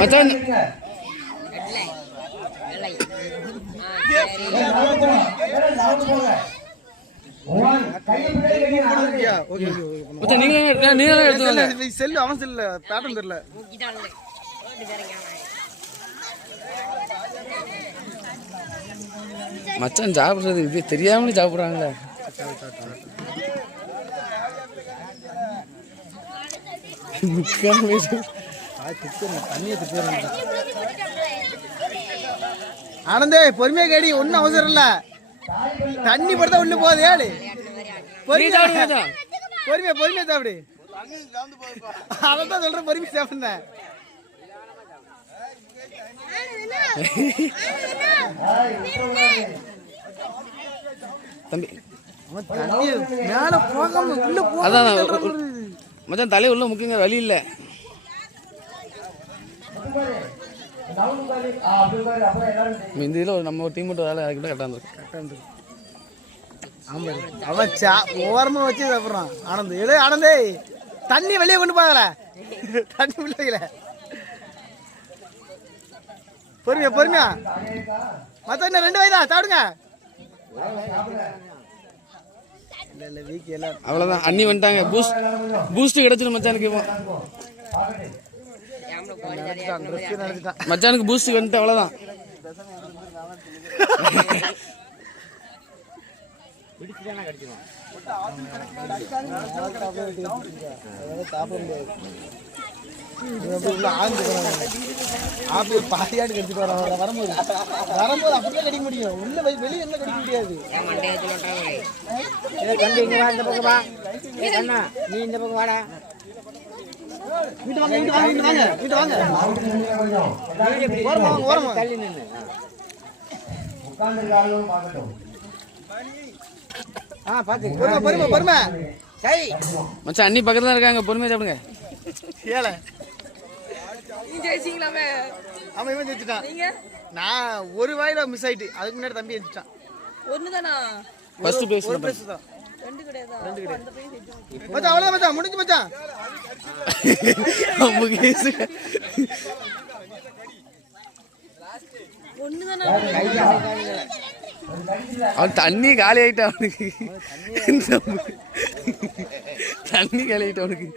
மச்சான் செல்லு அவன் செல்ல பேட்டர்ன் தெரியல. மச்சான் சாப்பிடுறது இது தெரியாமலே சாப்பிடுறாங்களே. ஆனந்தே பொறுமையா கேடி, ஒன்னும் அவசரம் இல்ல. தண்ணி படுத்தா ஒண்ணு போகுது. ஏழு பொறுமையா பொறுமையா சாப்பிடு. அதான் சொல்றேன், பொறுமையா சாப்பிடுங்க. தம்பி மேல போகாம உள்ள போ. அதான் மச்சான் தலையை உள்ள முக்கியங்க, வழி இல்லை. இந்த இதில் நம்ம ஒரு டீம் மட்டும் வேலை ஆகிட்டு கரெக்டாக இருந்திருக்கு. அவன் ஓரமா வச்சு சாப்பிட்றான். ஆனந்த் எடு ஆனந்தே, தண்ணி வெளியே கொண்டு போகல, தண்ணி உள்ள பொறுமையா பொறுமையா. மத்த என்ன 2 வயதா சாப்பிடுங்க. அவ்வளோதான், அண்ணி வந்துட்டாங்க. பூஸ்ட் கிடைச்சிடும் மச்சானுக்கு. மச்சானுக்கு பூஸ்ட் வந்துட்டு அவ்வளோதான். பாதியாடு கடிச்சிட்டு வரும்போது அப்படியே கடிக்க முடியும். உள்ள வெளியே என்ன கடிக்க முடியாது. இந்த பக்கம் வா, நீ இந்த பக்கம் வாடா. வீட்டு வாங்க வீட்டு வாங்க வீட்டு வாங்க ஓரமா ஓரமா தள்ளி நின்னு உட்கார்ந்திருக்காலும் பார்க்கட்டும். பாத்து பொறுமை பொறுமை பொறுமை. சரி மச்சான், அண்ணி பக்கத்துல தான் இருக்காங்க, பொறுமையா சாப்பிடுங்க. ஏல நீ ஜெயிச்சீங்களாமே. ஆமா, இவன் ஜெயிச்சிட்டான். நீங்க நான் ஒரு வாயில மிஸ் ஆயிட்டு, அதுக்கு முன்னாடி தம்பி ஜெயிச்சிட்டான். ஒண்ணுதானா? ஃபர்ஸ்ட் பேஸ் ஒரு பேஸ் தான். 2 கிடையாதா? 2 கிடையாது மச்சான். அவ்வளவுதான் மச்சான், முடிஞ்சு மச்சான். ஒண்ணுதானா? அவன் தண்ணி காலி ஆயிட்டான். அவனுக்கு தண்ணி காலி ஆயிட்டான். அவனுக்கு